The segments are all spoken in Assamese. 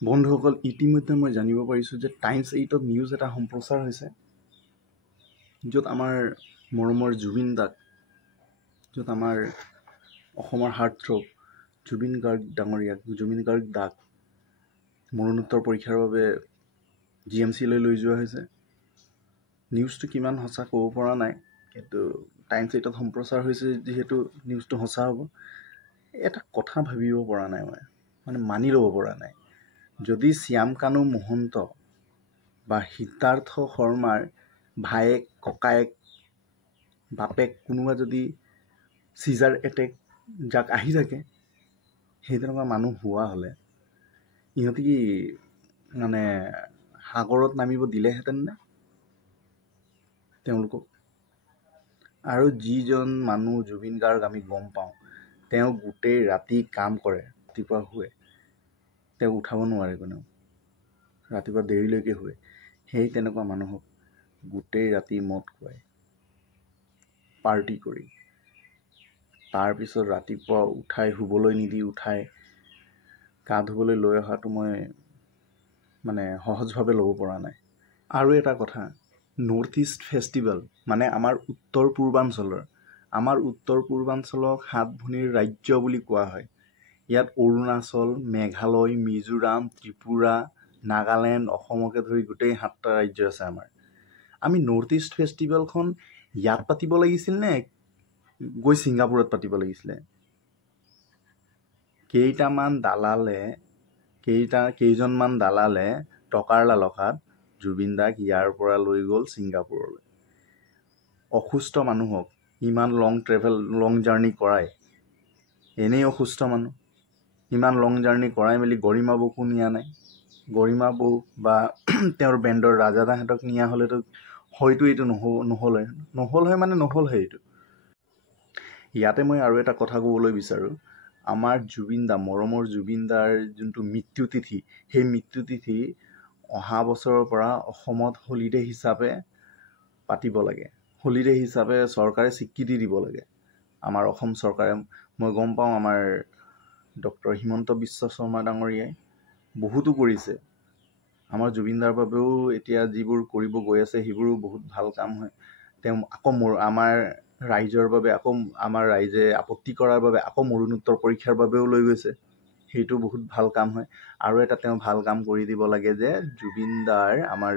বন্ধুসকল, ইতিমধ্যে মই জানিব পাৰিছোঁ যে টাইমছ 8ত নিউজ এটা সম্প্ৰচাৰ হৈছে, য'ত আমাৰ মৰমৰ জুবিন দাক, য'ত আমাৰ অসমৰ হাৰ্টথ্ৰব জুবিন গাৰ্গ দাক মৰণোত্তৰ পৰীক্ষাৰ বাবে GMC-লৈ লৈ যোৱা হৈছে। নিউজটো কিমান সঁচা ক'ব পৰা নাই, কিন্তু টাইমছ 8ত সম্প্ৰচাৰ হৈছে যিহেতু নিউজটো সঁচা হ'ব। এটা কথা ভাবিব পৰা নাই, মই মানি ল'ব পৰা নাই। যদি শ্যামকানু মহন্ত বা সিদ্ধাৰ্থ শৰ্মাৰ ভায়েক, ককায়েক, বাপেক কোনোবা যদি চিজাৰ এটেক যাক আহি থাকে, সেই তেনেকুৱা মানুহ হোৱা হ'লে ইহঁতি কি সাগৰত নামিব দিলেহেঁতেন নে তেওঁলোকক? আৰু যিজন মানুহ জুবিন গাৰ্গ আমি গম পাওঁ, তেওঁ গোটেই ৰাতি কাম কৰে, ৰাতিপুৱা শুৱে, তেওঁক উঠাব নোৱাৰে কোনেও, ৰাতিপুৱা দেৰিলৈকে শুৱে। সেই তেনেকুৱা মানুহক গোটেই ৰাতি মদ খুৱাই পাৰ্টি কৰি তাৰপিছত ৰাতিপুৱা উঠাই শুবলৈ নিদি উঠাই গা ধুবলৈ লৈ অহাটো মই সহজভাৱে ল'ব পৰা নাই। আৰু এটা কথা, নৰ্থ ইষ্ট ফেষ্টিভেল আমাৰ উত্তৰ পূৰ্বাঞ্চলক 7 ভনীৰ ৰাজ্য বুলি কোৱা হয়। ইয়াত অৰুণাচল, মেঘালয়, মিজোৰাম, ত্ৰিপুৰা, নাগালেণ্ড, অসমকে ধৰি গোটেই 7টা ৰাজ্য আছে আমাৰ। আমি নৰ্থ ইষ্ট ফেষ্টিভেলখন ইয়াত পাতিব লাগিছিল নে গৈ ছিংগাপুৰত পাতিব লাগিছিলে? কেইজনমান দালালে টকাৰ লালসাত জুবিন দাক ইয়াৰ পৰা লৈ গ'ল ছিংগাপুৰলৈ। অসুস্থ মানুহক ইমান লং জাৰ্ণি কৰাই, এনেই অসুস্থ মানুহ, ইমান লং জাৰ্ণি কৰাই মেলি গৰিমা বৌকো নিয়া নাই। গৰিমা বৌ বা তেওঁৰ বেণ্ডৰ ৰাজাদাহঁতক নিয়া হ'লেতো হয়তো এইটো নহ'ল হয় এইটো। ইয়াতে মই আৰু এটা কথা ক'বলৈ বিচাৰোঁ। আমাৰ মৰমৰ জুবিন দাৰ যোনটো মৃত্যু তিথি, সেই মৃত্যু তিথি অহা বছৰৰ পৰা অসমত হলিডে হিচাপে পাতিব লাগে। হলিডে হিচাপে চৰকাৰে স্বীকৃতি দিব লাগে। আমাৰ অসম চৰকাৰে, মই গম পাওঁ আমাৰ ডক্টৰ হিমন্ত বিশ্ব শৰ্মা ডাঙৰীয়াই বহুতো কৰিছে। আমাৰ জুবিন দাৰ বাবেও এতিয়া যিবোৰ কৰিব গৈ আছে সেইবোৰো বহুত ভাল কাম হয়। তেওঁ আকৌ আমাৰ ৰাইজৰ বাবে, আমাৰ ৰাইজে আপত্তি কৰাৰ বাবে আকৌ মৰণোত্তৰ পৰীক্ষাৰ বাবেও লৈ গৈছে। সেইটো বহুত ভাল কাম হয়। আৰু এটা তেওঁ ভাল কাম কৰি দিব লাগে যে আমাৰ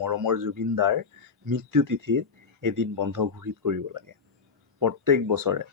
মৰমৰ জুবিন দাৰ মৃত্যু তিথিত এদিন বন্ধ ঘোষিত কৰিব লাগে প্ৰত্যেক বছৰে।